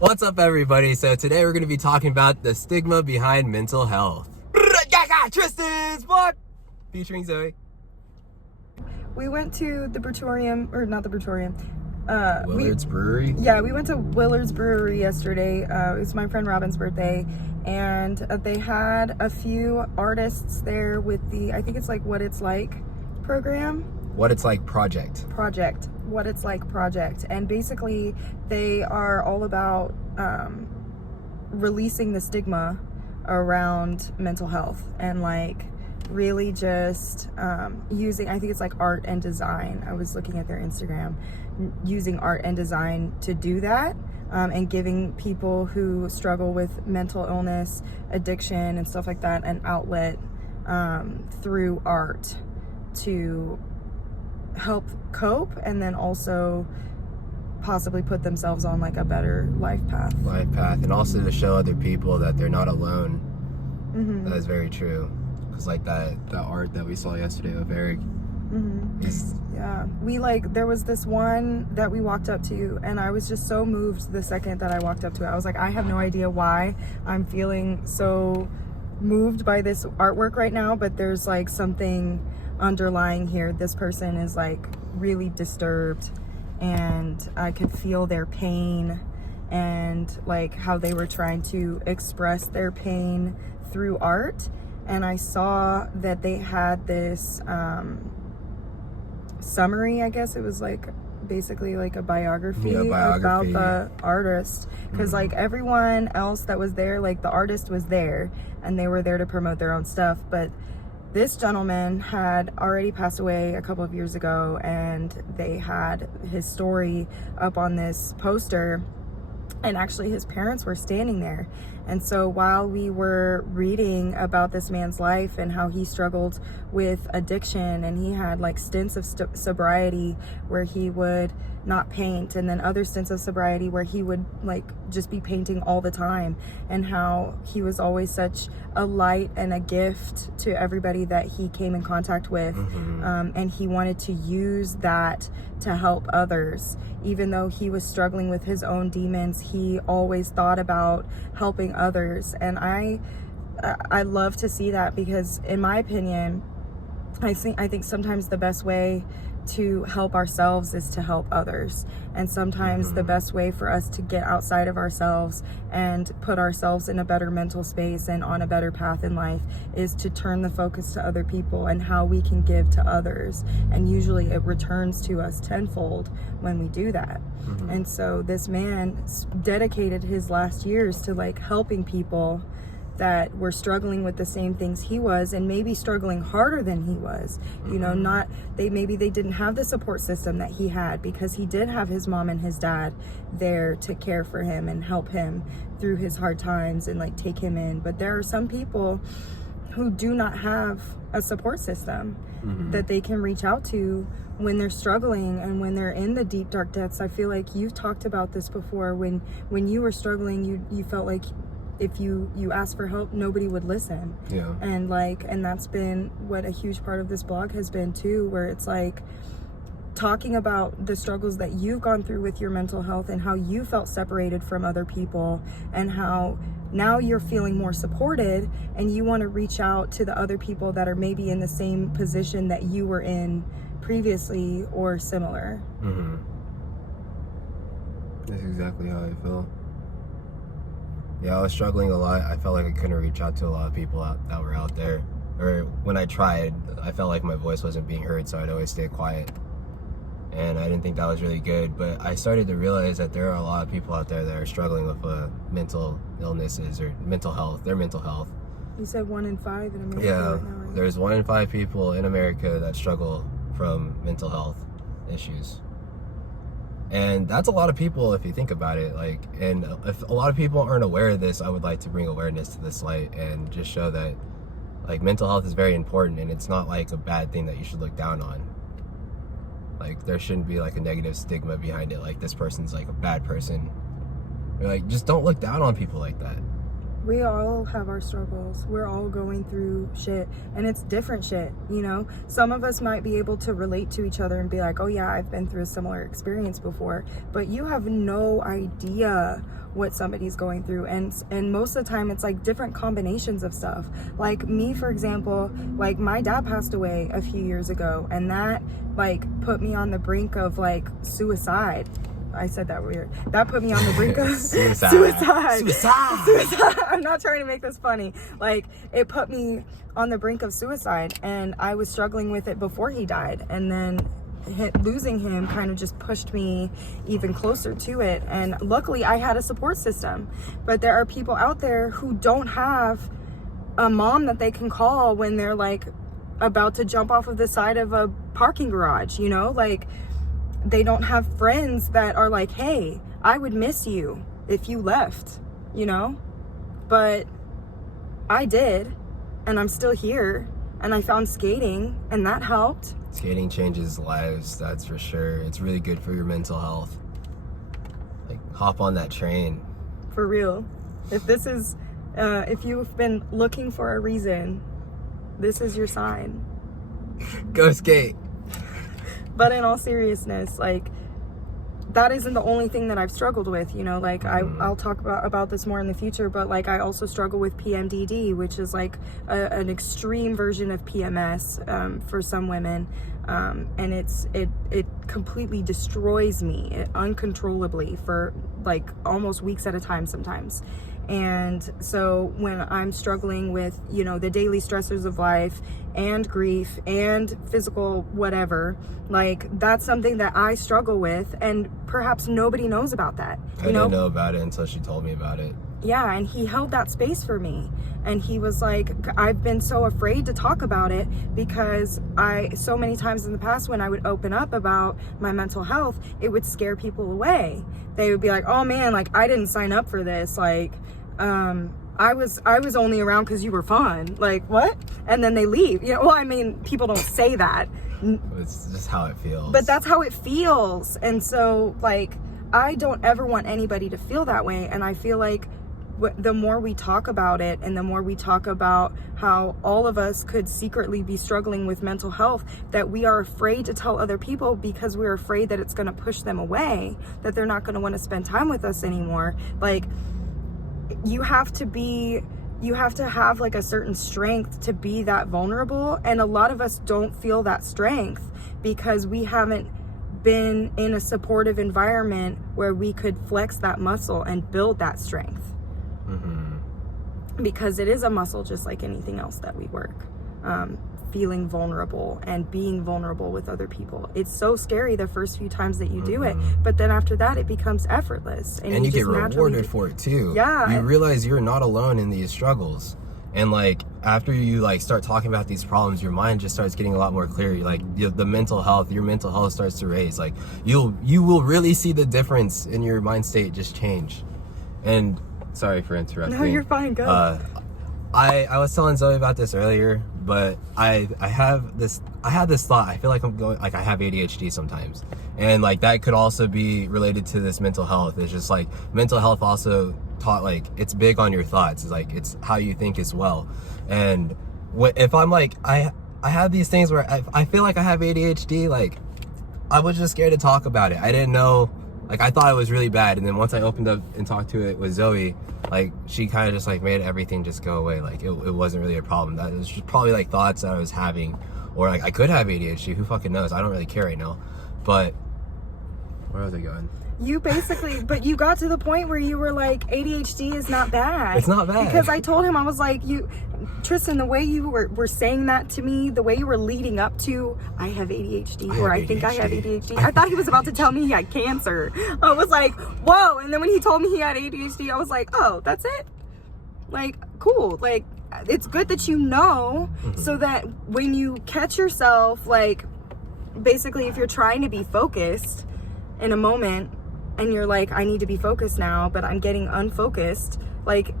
What's up, everybody? So today we're going to be talking about the stigma behind mental health. Tristan's Block, featuring Zoe. We went to the Brutorium, or not the Brutorium. Willard's Brewery? Yeah, we went to Willard's Brewery yesterday. It was my friend Robin's birthday. And they had a few artists there with the, I think it's like What It's Like program. What It's Like project. What It's Like project. And basically they are all about releasing the stigma around mental health and like really just using, I think it's like art and design. I was looking at their Instagram, using art and design to do that, and giving people who struggle with mental illness, addiction and stuff like that an outlet through art to help cope, and then also possibly put themselves on like a better life path, and also to show other people that they're not alone. Mm-hmm. That is very true, because like that art that we saw yesterday with Eric. Mm-hmm. Yeah, there was this one that we walked up to, and I was just so moved the second that I walked up to it. I was like, I have no idea why I'm feeling so moved by this artwork right now, but there's like something underlying here. This person is like really disturbed, and I could feel their pain and like how they were trying to express their pain through art. And I saw that they had this summary, I guess it was like basically like a biography about the artist, because like everyone else that was there, like the artist was there and they were there to promote their own stuff, but this gentleman had already passed away a couple of years ago, and they had his story up on this poster, and actually his parents were standing there. And so while we were reading about this man's life and how he struggled with addiction, and he had like stints of sobriety where he would not paint, and then other stints of sobriety where he would like just be painting all the time, and how he was always such a light and a gift to everybody that he came in contact with. And he wanted to use that to help others. Even though he was struggling with his own demons, he always thought about helping others. And I love to see that, because in my opinion, I think sometimes the best way to help ourselves is to help others. And sometimes the best way for us to get outside of ourselves and put ourselves in a better mental space and on a better path in life is to turn the focus to other people and how we can give to others. And usually it returns to us tenfold when we do that. And so this man dedicated his last years to like helping people that were struggling with the same things he was, and maybe struggling harder than he was. You know, maybe they didn't have the support system that he had, because he did have his mom and his dad there to care for him and help him through his hard times and like take him in. But there are some people who do not have a support system that they can reach out to when they're struggling and when they're in the deep dark depths. I feel like you've talked about this before. When you were struggling, you felt like if you asked for help, nobody would listen. Yeah. And that's been what a huge part of this blog has been too, where it's like talking about the struggles that you've gone through with your mental health and how you felt separated from other people, and how now you're feeling more supported and you want to reach out to the other people that are maybe in the same position that you were in previously or similar. That's exactly how I feel. Yeah, I was struggling a lot. I felt like I couldn't reach out to a lot of people that were out there. Or when I tried, I felt like my voice wasn't being heard, so I'd always stay quiet. And I didn't think that was really good. But I started to realize that there are a lot of people out there that are struggling with mental illnesses or mental health, their mental health. You said 1 in 5 in America Yeah, right now, right? There's 1 in 5 people in America that struggle from mental health issues. And that's a lot of people if you think about it. Like, and if a lot of people aren't aware of this, I would like to bring awareness to this light and just show that like mental health is very important, and it's not like a bad thing that you should look down on. Like, there shouldn't be like a negative stigma behind it, like this person's like a bad person. Or, like, just don't look down on people like that. We all have our struggles. We're all going through shit, and it's different shit, you know? Some of us might be able to relate to each other and be like, oh yeah, I've been through a similar experience before, but you have no idea what somebody's going through, and most of the time it's like different combinations of stuff. Like me, for example, like my dad passed away a few years ago, and that like put me on the brink of like suicide. I said that weird. That put me on the brink of suicide. I'm not trying to make this funny. Like, it put me on the brink of suicide, and I was struggling with it before he died, and then losing him kind of just pushed me even closer to it. And luckily I had a support system, but there are people out there who don't have a mom that they can call when they're like about to jump off of the side of a parking garage, you know? Like, they don't have friends that are like, hey, I would miss you if you left, you know? But I did, and I'm still here, and I found skating, and that helped. Skating changes lives, that's for sure. It's really good for your mental health. Like, hop on that train. For real. If this is, if you've been looking for a reason, this is your sign. Go skate. But in all seriousness, like, that isn't the only thing that I've struggled with, you know? Like, I'll talk about this more in the future, but like, I also struggle with PMDD, which is like an extreme version of PMS for some women, and it completely destroys me uncontrollably for like almost weeks at a time sometimes. And so when I'm struggling with, you know, the daily stressors of life and grief and physical whatever, like, that's something that I struggle with, and perhaps nobody knows about that. I didn't know about it until she told me about it. Yeah, and he held that space for me, and he was like, I've been so afraid to talk about it because so many times in the past when I would open up about my mental health, it would scare people away. They would be like, oh man, like, I didn't sign up for this, like, I was only around because you were fun. Like, what? And then they leave. You know, well, I mean, people don't say that. It's just how it feels. But that's how it feels. And so, like, I don't ever want anybody to feel that way. And I feel like the more we talk about it, and the more we talk about how all of us could secretly be struggling with mental health, that we are afraid to tell other people because we're afraid that it's going to push them away, that they're not going to want to spend time with us anymore. Like, you have to have like a certain strength to be that vulnerable, and a lot of us don't feel that strength because we haven't been in a supportive environment where we could flex that muscle and build that strength. Because it is a muscle just like anything else that we work. Feeling vulnerable and being vulnerable with other people. It's so scary the first few times that you do it, but then after that it becomes effortless, and you get rewarded for it too. Yeah, you realize you're not alone in these struggles, and like after you like start talking about these problems, your mind just starts getting a lot more clear. Like the mental health, your mental health starts to raise. Like you will really see the difference in your mind state just change. And sorry for interrupting. No, you're fine. Go. I was telling Zoe about this earlier, but I had this thought. I feel like I have ADHD sometimes, and like that could also be related to this mental health. It's just like mental health also taught, like, it's big on your thoughts. It's like it's how you think as well. And if I'm like I have these things where I feel like I have ADHD, like I was just scared to talk about it. I didn't know. Like, I thought it was really bad, and then once I opened up and talked to it with Zoe, like, she kind of just, like, made everything just go away. Like, it wasn't really a problem. That was just probably, like, thoughts that I was having, or, like, I could have ADHD. Who fucking knows? I don't really care right now. But, where was I going? You basically, but you got to the point where you were like, ADHD is not bad. It's not bad. Because I told him, I was like, Tristan, the way you were saying that to me, the way you were leading up to, I have ADHD, I think I have ADHD. I thought he was about to tell me he had cancer. I was like, whoa. And then when he told me he had ADHD, I was like, oh, that's it? Like, cool. Like, it's good that you know, so that when you catch yourself, like, basically if you're trying to be focused in a moment, and you're like, I need to be focused now, but I'm getting unfocused, like,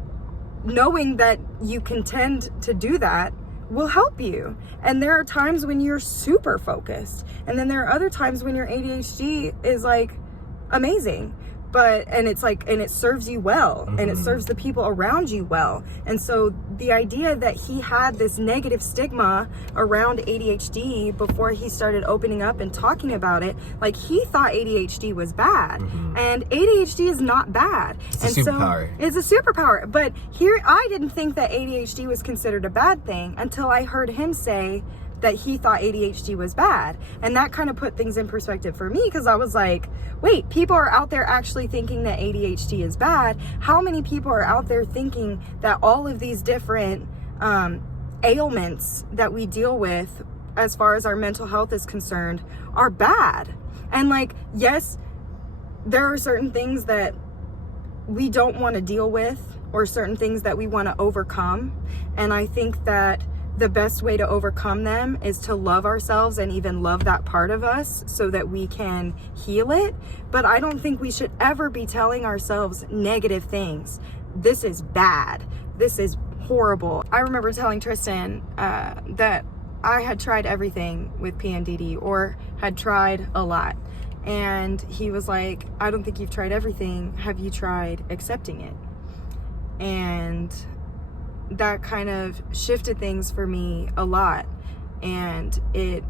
knowing that you can tend to do that will help you. And there are times when you're super focused, and then there are other times when your ADHD is like amazing. and it's like, and it serves you well, and it serves the people around you well. And so the idea that he had this negative stigma around ADHD before he started opening up and talking about it, like, he thought ADHD was bad, and ADHD is not bad. It's a superpower. It's a superpower. But here, I didn't think that ADHD was considered a bad thing until I heard him say that he thought ADHD was bad. And that kind of put things in perspective for me, because I was like, wait, people are out there actually thinking that ADHD is bad. How many people are out there thinking that all of these different ailments that we deal with as far as our mental health is concerned are bad? And like, yes, there are certain things that we don't want to deal with, or certain things that we want to overcome. And I think that the best way to overcome them is to love ourselves and even love that part of us so that we can heal it. But I don't think we should ever be telling ourselves negative things. This is bad. This is horrible. I remember telling Tristan that I had tried everything with PMDD, or had tried a lot. And he was like, I don't think you've tried everything. Have you tried accepting it? And that kind of shifted things for me a lot. And it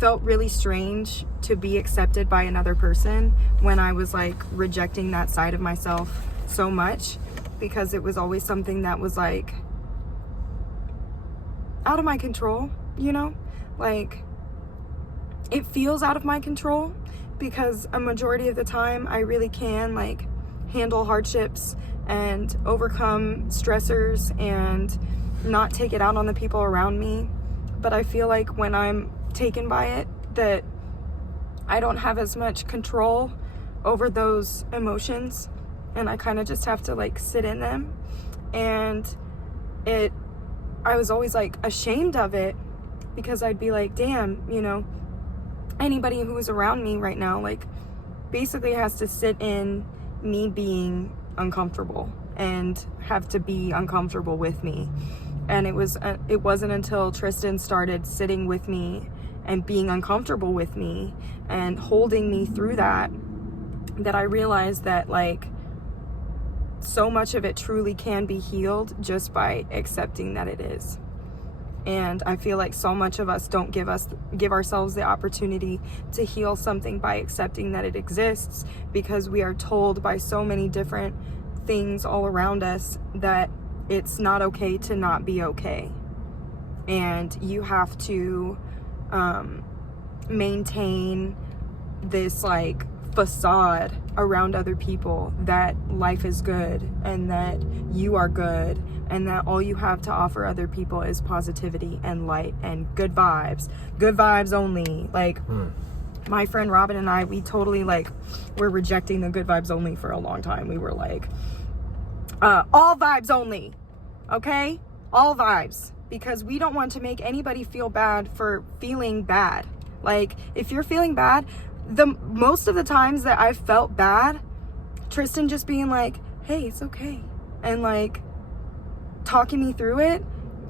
felt really strange to be accepted by another person when I was like rejecting that side of myself so much, because it was always something that was like out of my control, you know? Like, it feels out of my control because a majority of the time I really can like handle hardships and overcome stressors and not take it out on the people around me. But I feel like when I'm taken by it, that I don't have as much control over those emotions, and I kind of just have to like sit in them. And I was always like ashamed of it, because I'd be like, damn, you know, anybody who is around me right now like basically has to sit in me being uncomfortable and have to be uncomfortable with me. And it wasn't until Tristan started sitting with me and being uncomfortable with me and holding me through that I realized that like so much of it truly can be healed just by accepting that it is. And I feel like so much of us don't give ourselves the opportunity to heal something by accepting that it exists, because we are told by so many different things all around us that it's not okay to not be okay. And you have to maintain this like facade around other people that life is good and that you are good and that all you have to offer other people is positivity and light and good vibes only. Like my friend Robin and I, we totally like were rejecting the good vibes only for a long time. We were like all vibes only, okay? All vibes, because we don't want to make anybody feel bad for feeling bad. Like if you're feeling bad, the most of the times that I've felt bad, Tristan just being like, hey, it's okay, and like talking me through it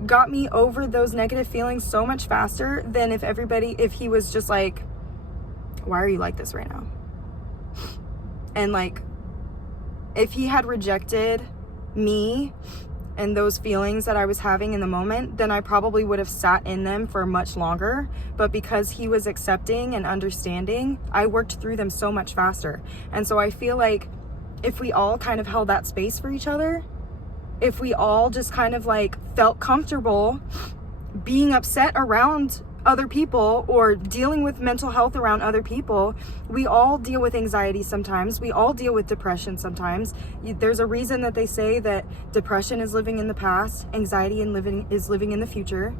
got me over those negative feelings so much faster than if he was just like, why are you like this right now? And like if he had rejected me and those feelings that I was having in the moment, then I probably would have sat in them for much longer. But because he was accepting and understanding, I worked through them so much faster. And so I feel like if we all kind of held that space for each other, if we all just kind of like felt comfortable being upset around other people or dealing with mental health around other people. We all deal with anxiety sometimes. We all deal with depression sometimes. There's a reason that they say that depression is living in the past, anxiety is living in the future.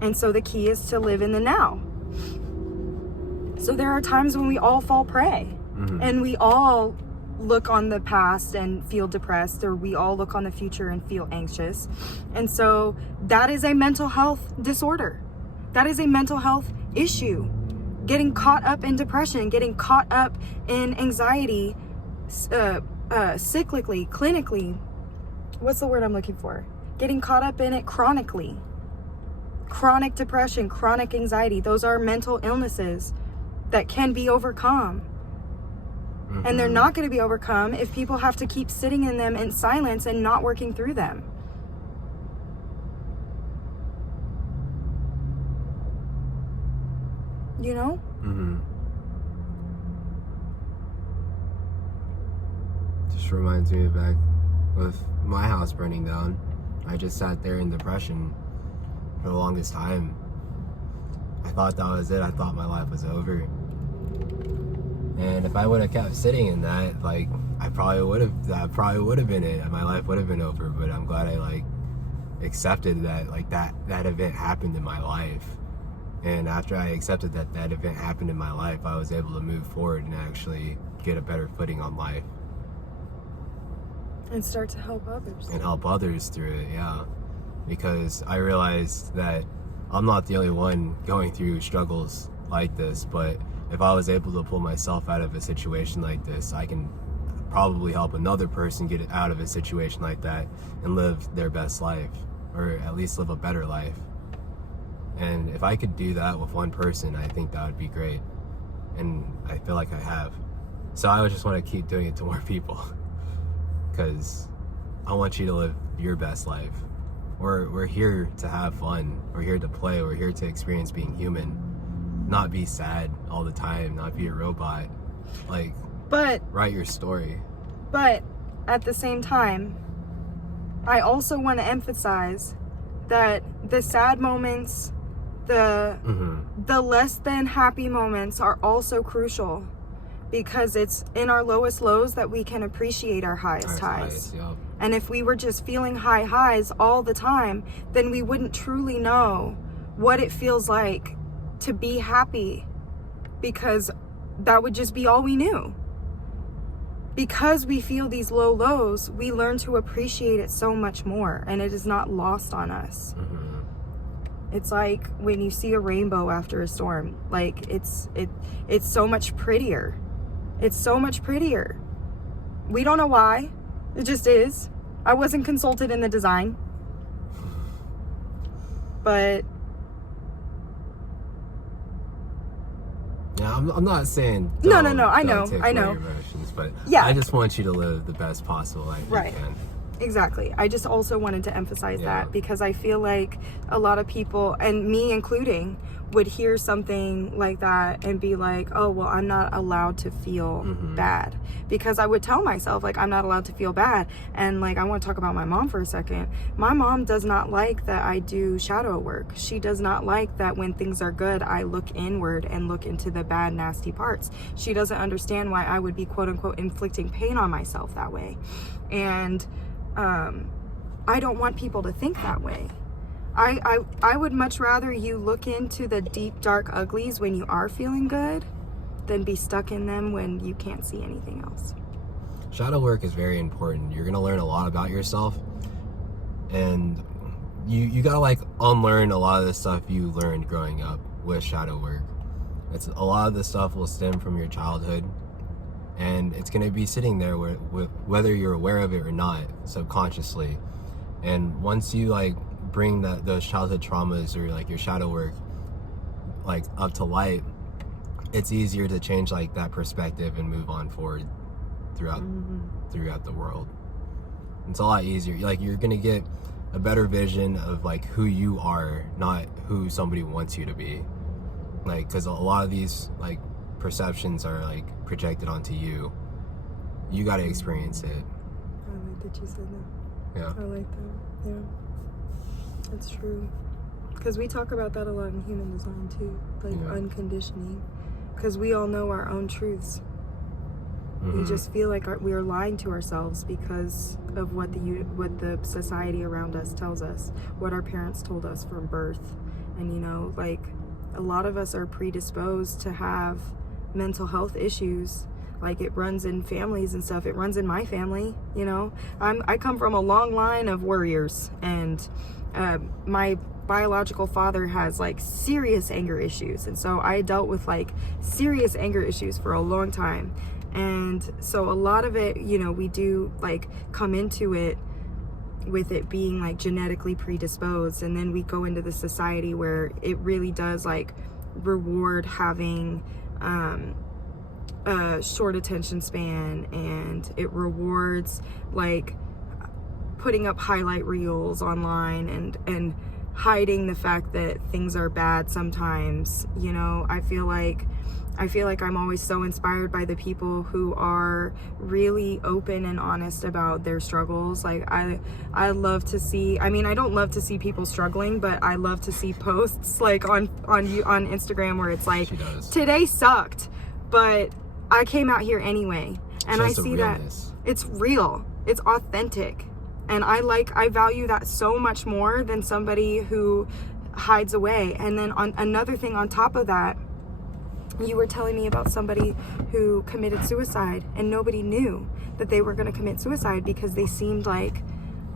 And so the key is to live in the now. So there are times when we all fall prey, and we all look on the past and feel depressed, or we all look on the future and feel anxious. And so that is a mental health disorder. That is a mental health issue. Getting caught up in depression, getting caught up in anxiety, cyclically, clinically. What's the word I'm looking for? Getting caught up in it chronically. Chronic depression, chronic anxiety. Those are mental illnesses that can be overcome. And they're not going to be overcome if people have to keep sitting in them in silence and not working through them. You know? Just reminds me of back with my house burning down. I just sat there in depression for the longest time. I thought that was it. I thought my life was over. And if I would have kept sitting in that, like, that probably would have been it. My life would have been over. But I'm glad I, like, accepted that, like, that event happened in my life. And after I accepted that event happened in my life, I was able to move forward and actually get a better footing on life. And start to help others. And help others through it, yeah. Because I realized that I'm not the only one going through struggles like this, but if I was able to pull myself out of a situation like this, I can probably help another person get out of a situation like that and live their best life, or at least live a better life. And if I could do that with one person, I think that would be great. And I feel like I have. So I just want to keep doing it to more people, because I want you to live your best life. We're here to have fun. We're here to play. We're here to experience being human. Not be sad all the time. Not be a robot. Like, write your story. But at the same time, I also want to emphasize that the sad moments, the less than happy moments are also crucial, because it's in our lowest lows that we can appreciate our highest highs. Yep. And if we were just feeling high highs all the time, then we wouldn't truly know what it feels like to be happy, because that would just be all we knew. Because we feel these low lows, we learn to appreciate it so much more, and it is not lost on us. It's like when you see a rainbow after a storm, like it's so much prettier. It's so much prettier. We don't know why. It just is. I wasn't consulted in the design. But yeah, I'm not saying no. I know. Your emotions, but yeah, I just want you to live the best possible life you can. Exactly. I just also wanted to emphasize that, because I feel like a lot of people, and me including, would hear something like that and be like, oh, well, I'm not allowed to feel bad. Because I would tell myself, like, I'm not allowed to feel bad. And, like, I want to talk about my mom for a second. My mom does not like that I do shadow work. She does not like that when things are good, I look inward and look into the bad, nasty parts. She doesn't understand why I would be, quote unquote, inflicting pain on myself that way. And I don't want people to think that way. I would much rather you look into the deep, dark uglies when you are feeling good than be stuck in them when you can't see anything else. Shadow work is very important. You're going to learn a lot about yourself, and you got to, like, unlearn a lot of the stuff you learned growing up with shadow work. It's a lot of the stuff will stem from your childhood, and it's going to be sitting there whether you're aware of it or not, subconsciously. And once you, like, bring those childhood traumas or, like, your shadow work, like, up to light, it's easier to change, like, that perspective and move on forward throughout the world. It's a lot easier. Like, you're gonna get a better vision of, like, who you are, not who somebody wants you to be. Like, because a lot of these, like, perceptions are, like, projected onto you. You got to experience it. I like that you said that. Yeah. I like that. Yeah. That's true. Because we talk about that a lot in human design too, like unconditioning. Because we all know our own truths. We just feel like we are lying to ourselves because of what the society around us tells us, what our parents told us from birth. And, you know, like, a lot of us are predisposed to have mental health issues. Like, it runs in families and stuff. It runs in my family, you know. I come from a long line of warriors, and my biological father has, like, serious anger issues. And so I dealt with, like, serious anger issues for a long time. And so a lot of it, you know, we do, like, come into it with it being, like, genetically predisposed. And then we go into the society where it really does, like, reward having short attention span, and it rewards like putting up highlight reels online and hiding the fact that things are bad sometimes. You know, I feel like I'm always so inspired by the people who are really open and honest about their struggles. Like I love to see, I mean, I don't love to see people struggling, but I love to see posts like on Instagram where it's like, today sucked, but I came out here anyway. And I see that it's real, it's authentic. And I value that so much more than somebody who hides away. And then on another thing on top of that, you were telling me about somebody who committed suicide, and nobody knew that they were going to commit suicide because they seemed like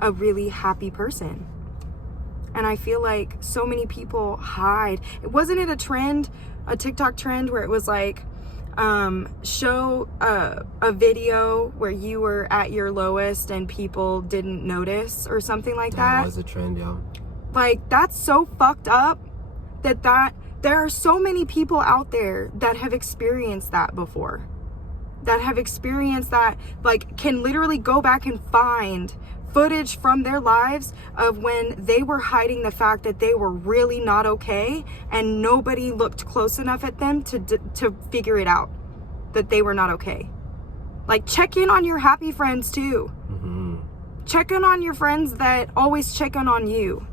a really happy person. And I feel like so many people hide. Wasn't it a trend, a TikTok trend, where it was like, show a video where you were at your lowest and people didn't notice, or something like that? That was a trend, yeah. Like, that's so fucked up that there are so many people out there that have experienced that before, that have experienced that, like, can literally go back and find footage from their lives of when they were hiding the fact that they were really not okay, and nobody looked close enough at them to figure it out that they were not okay. Like, check in on your happy friends too. Mm-hmm. Check in on your friends that always check in on you.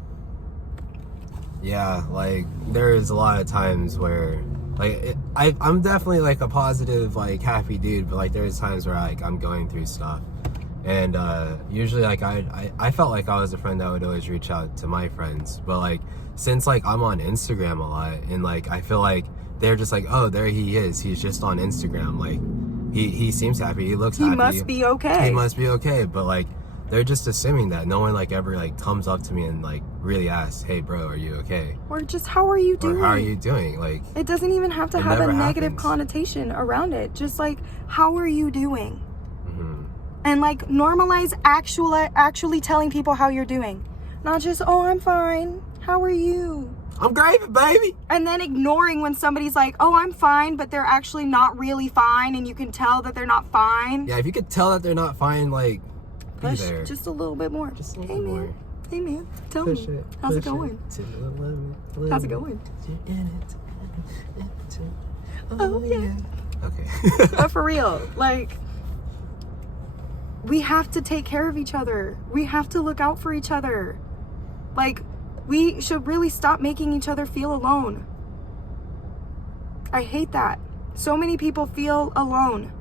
Yeah, like, there's a lot of times where, like, I'm definitely, like, a positive, like, happy dude, but, like, there's times where, like, I'm going through stuff. And usually, like, I felt like I was a friend that would always reach out to my friends. But, like, since, like, I'm on Instagram a lot, and, like, I feel like they're just like, oh, there he is. He's just on Instagram. Like, he seems happy. He looks happy. He must be okay. He must be okay. But, like, they're just assuming that. No one, like, ever, like, comes up to me and, like, really asks, hey, bro, are you okay? Or just, how are you doing? Or how are you doing? Like, it doesn't even have to have a negative connotation around it. Just, like, how are you doing? Mm-hmm. And, like, normalize actually telling people how you're doing. Not just, oh, I'm fine. How are you? I'm gravy, baby. And then ignoring when somebody's like, oh, I'm fine, but they're actually not really fine, and you can tell that they're not fine. Yeah, if you could tell that they're not fine, like, push be there. Just a little bit more. Just a little bit more. Hey, man. Tell me. How's it going? How's it going? Oh, yeah. Okay. But for real, like, we have to take care of each other. We have to look out for each other. Like, we should really stop making each other feel alone. I hate that. So many people feel alone,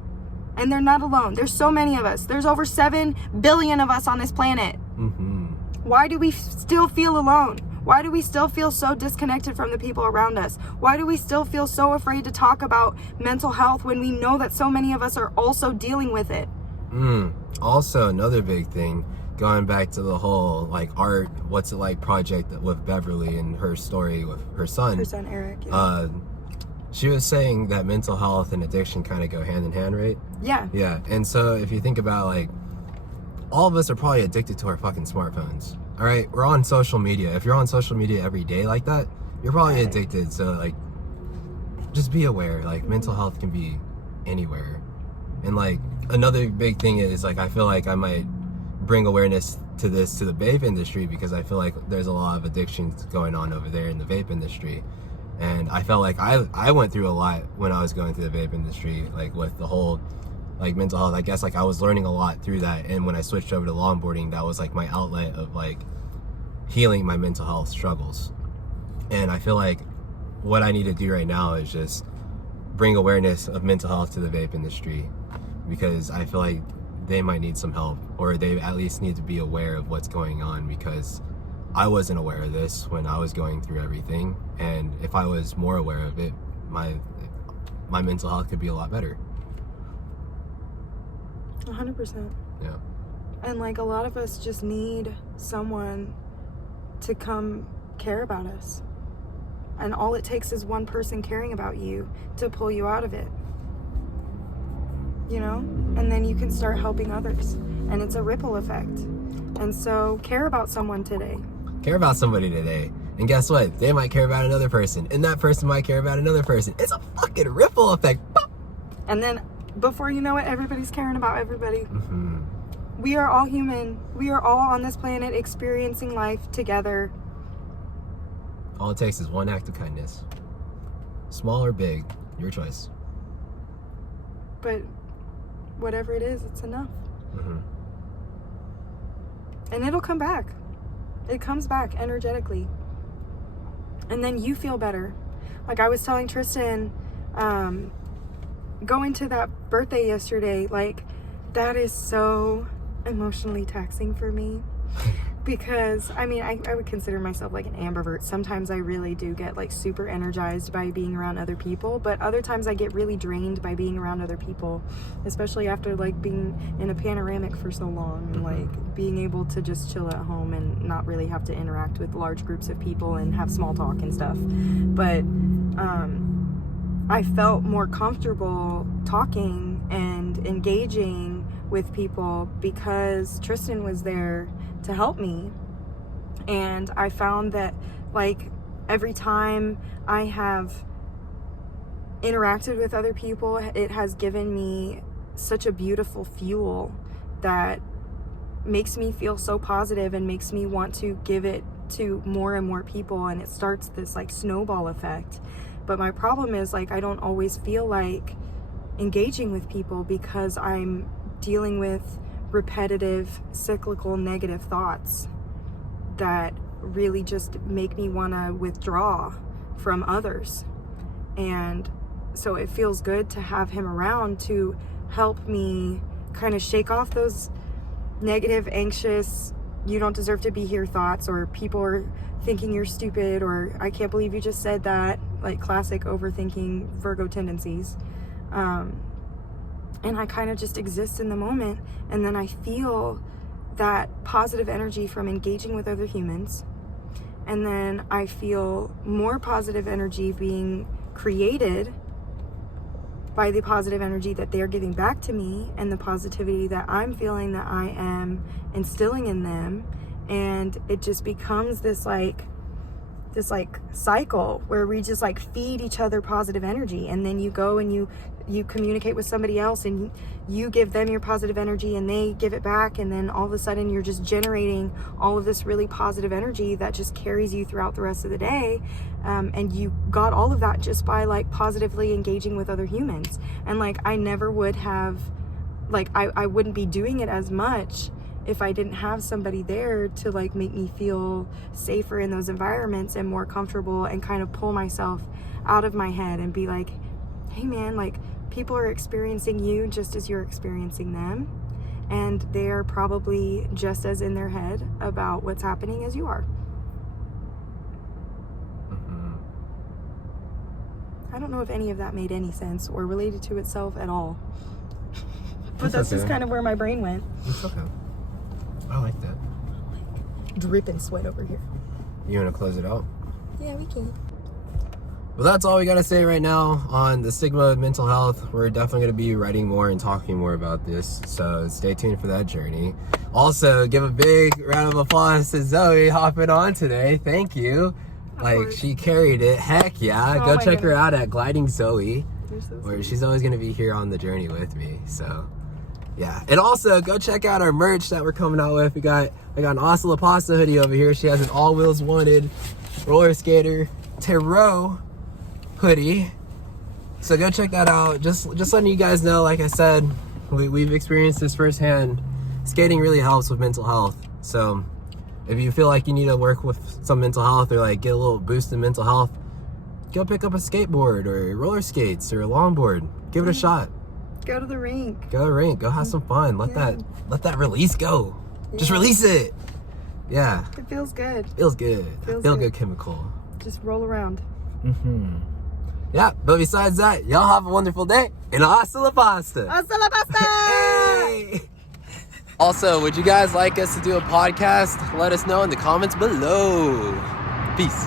and they're not alone. There's so many of us. There's over 7 billion of us on this planet. Mm-hmm. Why do we still feel alone? Why do we still feel so disconnected from the people around us? Why do we still feel so afraid to talk about mental health when we know that so many of us are also dealing with it? Also, another big thing, going back to the whole, like, art, what's it like project with Beverly and her story with her son. Her son, Eric. Yeah. She was saying that mental health and addiction kind of go hand in hand, right? Yeah. Yeah. And so if you think about, like, all of us are probably addicted to our fucking smartphones. All right? We're on social media. If you're on social media every day like that, you're probably addicted. So, like, just be aware. Like, mental health can be anywhere. And, like, another big thing is, like, I feel like I might bring awareness to the vape industry, because I feel like there's a lot of addictions going on over there in the vape industry. And I felt like I went through a lot when I was going through the vape industry, like, with the whole, like, mental health. I guess, like, I was learning a lot through that. And when I switched over to longboarding, that was, like, my outlet of, like, healing my mental health struggles. And I feel like what I need to do right now is just bring awareness of mental health to the vape industry, because I feel like they might need some help, or they at least need to be aware of what's going on, because I wasn't aware of this when I was going through everything. And if I was more aware of it, my mental health could be a lot better. 100%. Yeah. And, like, a lot of us just need someone to come care about us. And all it takes is one person caring about you to pull you out of it. You know? And then you can start helping others. And it's a ripple effect. And so, care about someone today. Care about somebody today. And guess what? They might care about another person. And that person might care about another person. It's a fucking ripple effect. Pop! And then before you know it, everybody's caring about everybody. We are all human. We are all on this planet experiencing life together. All it takes is one act of kindness. Small or big, your choice. But whatever it is, it's enough. And it'll come back. It comes back energetically. And then you feel better. Like I was telling Tristan, going to that birthday yesterday, like that is so emotionally taxing for me. Because I mean, I would consider myself like an ambivert. Sometimes I really do get like super energized by being around other people, but other times I get really drained by being around other people, especially after like being in a panoramic for so long and like being able to just chill at home and not really have to interact with large groups of people and have small talk and stuff. But I felt more comfortable talking and engaging with people because Tristan was there to help me. And I found that like every time I have interacted with other people, it has given me such a beautiful fuel that makes me feel so positive and makes me want to give it to more and more people, and it starts this like snowball effect. But my problem is like I don't always feel like engaging with people because I'm dealing with repetitive, cyclical, negative thoughts that really just make me want to withdraw from others. And so it feels good to have him around to help me kind of shake off those negative, anxious, you don't deserve to be here thoughts, or people are thinking you're stupid, or I can't believe you just said that, like classic overthinking Virgo tendencies. And I kind of just exist in the moment, and then I feel that positive energy from engaging with other humans, and then I feel more positive energy being created by the positive energy that they're giving back to me and the positivity that I'm feeling that I am instilling in them. And it just becomes this cycle where we just like feed each other positive energy, and then you go and you communicate with somebody else and you give them your positive energy and they give it back, and then all of a sudden you're just generating all of this really positive energy that just carries you throughout the rest of the day. And you got all of that just by like positively engaging with other humans. And like I never would have, like I wouldn't be doing it as much if I didn't have somebody there to like make me feel safer in those environments and more comfortable, and kind of pull myself out of my head and be like, hey man, like people are experiencing you just as you're experiencing them, and they're probably just as in their head about what's happening as you are. I don't know if any of that made any sense or related to itself at all. But that's just kind of where my brain went. It's okay. I like that. Dripping sweat over here. You want to close it out? Yeah, we can. Well, that's all we got to say right now on the stigma of mental health. We're definitely going to be writing more and talking more about this, so stay tuned for that journey. Also, give a big round of applause to Zoe hopping on today. Thank you. Like, she carried it. Heck yeah. Go check her out at Gliding Zoe, where she's always going to be here on the journey with me. So, yeah. And also, go check out our merch that we're coming out with. I got an Asa La Pasta hoodie over here. She has an All Wheels Wanted roller skater tarot hoodie. So go check that out. Just letting you guys know, like I said, we've experienced this firsthand. Skating really helps with mental health. So if you feel like you need to work with some mental health or like get a little boost in mental health, go pick up a skateboard or roller skates or a longboard. Give it a shot. Go to the rink. Go to the rink. Go have some fun. Let that release go. Yeah. Just release it. Yeah. It feels good. Feels good. Feel good chemical. Just roll around. Yeah, but besides that, y'all have a wonderful day. And hasta la pasta. Hasta la pasta! Hey! Also, would you guys like us to do a podcast? Let us know in the comments below. Peace.